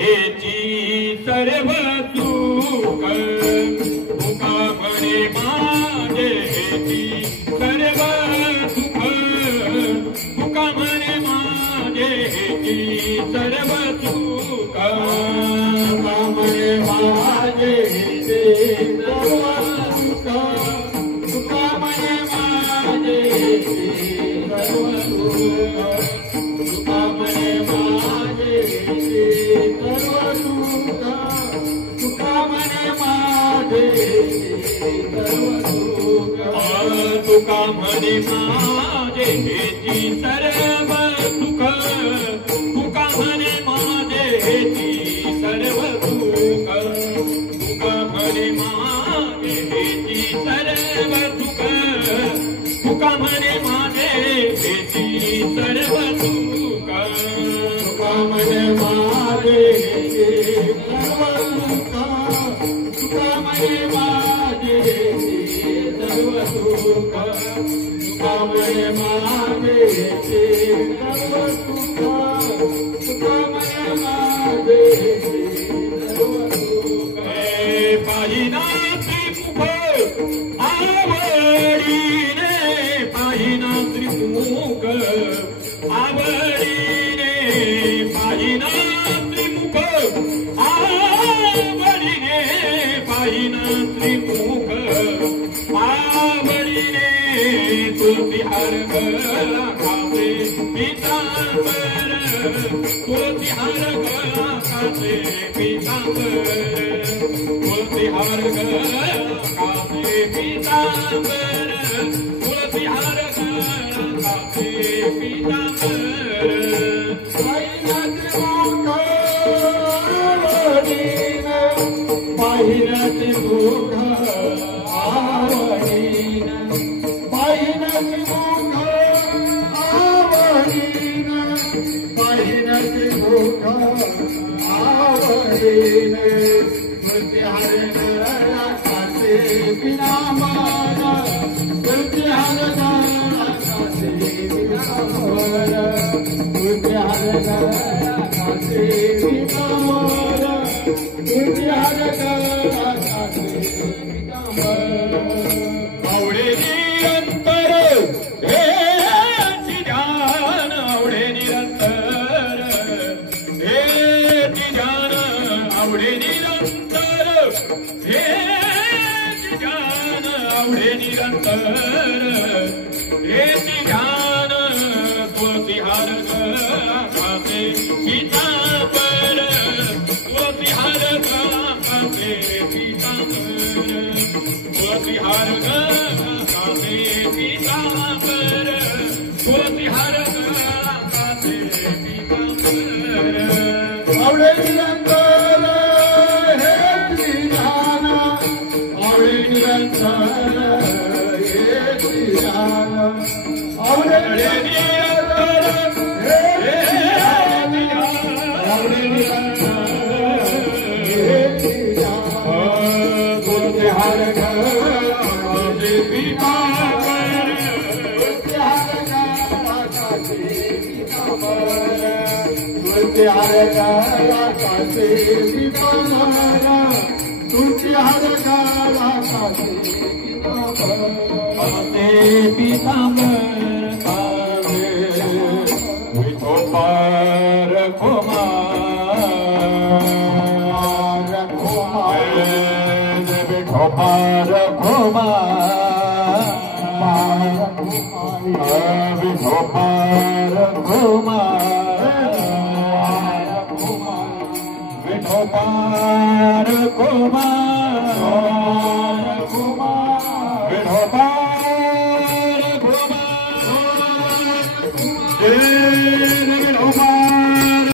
हेची सर्व सुख तुका म्हणे माझे हेची सर्व सुख तुका म्हणे माझे हेची सर्व सुख म्हणे माझे हेचे सर्व सुख तुका म्हणे माझे हेचे सर्व सुख तुका म्हणे माझे हेचे सर्व सुख तुका म्हणे माझे सर्व सुख तुका म्हणे माझे हेची सर्व सुख तुका म्हणे माझे हेची सर्व सुख तुका म्हणे माझे हेची सर्व सुख तुका म्हणे माझे हेची सर्व सुख तुका म्हणे माझे हेची सर्व सुख तुका म्हणे माझे हेची सर्व सुख तुका म्हणे माझे हेची सर्व सुख तुका म्हणे माझे हेची सर्व सुख पाहिना त्रिमुख आवडीने पाहिना त्रिमुख आवडीने पाहिना त्रिमुख आवडीने पाहिना त्रिमुख आवडीने तुलसी हार गळा खाते पितांबर तुलसी हार गळा खाते पितांबर तुलसी हार गळा खाते पितांबर तुलसी हार गळा खाते पितांबर पाहिना त्रिमुख आवडीने पाहिना त्रिमुख आवडीने पाहिना त्रिमुख आवडीने पाहिना त्रिमुख आवडीने तुलसी हार गळा खाते पितांबर तुलसी हार गळा खाते पितांबर तुलसी हार गळा खाते पितांबर तुलसी हार गळा खाते पितांबर आवडे निरंतर हेची ध्यान आवडे निरंतर हेची ध्यान आवडे निरंतर हेची ध्यान आवडे निरंतर हेची ध्यान तुलसी हार गळा खाते पितांबर तुलसी हार गळा खाते पितांबर तुलसी हार गळा खाते पितांबर तुलसी हार गळा खाते पितांबर आवडे निरंतर हेची ध्यान आवडे निरंतर हेची ध्यान आवडे निरंतर हेची ध्यान आवडे निरंतर हेची ध्यान तुलसी हार गळा खाते पितांबर तुलसी हार गळा खाते पितांबर तुलसी हार गळा खाते पितांबर तुलसी हार गळा खाते पितांबर खाते विठोबार कुमार कुमार विठोबार कुमार विठोबार कुमार विठोबार कुमार विठोबार कुमार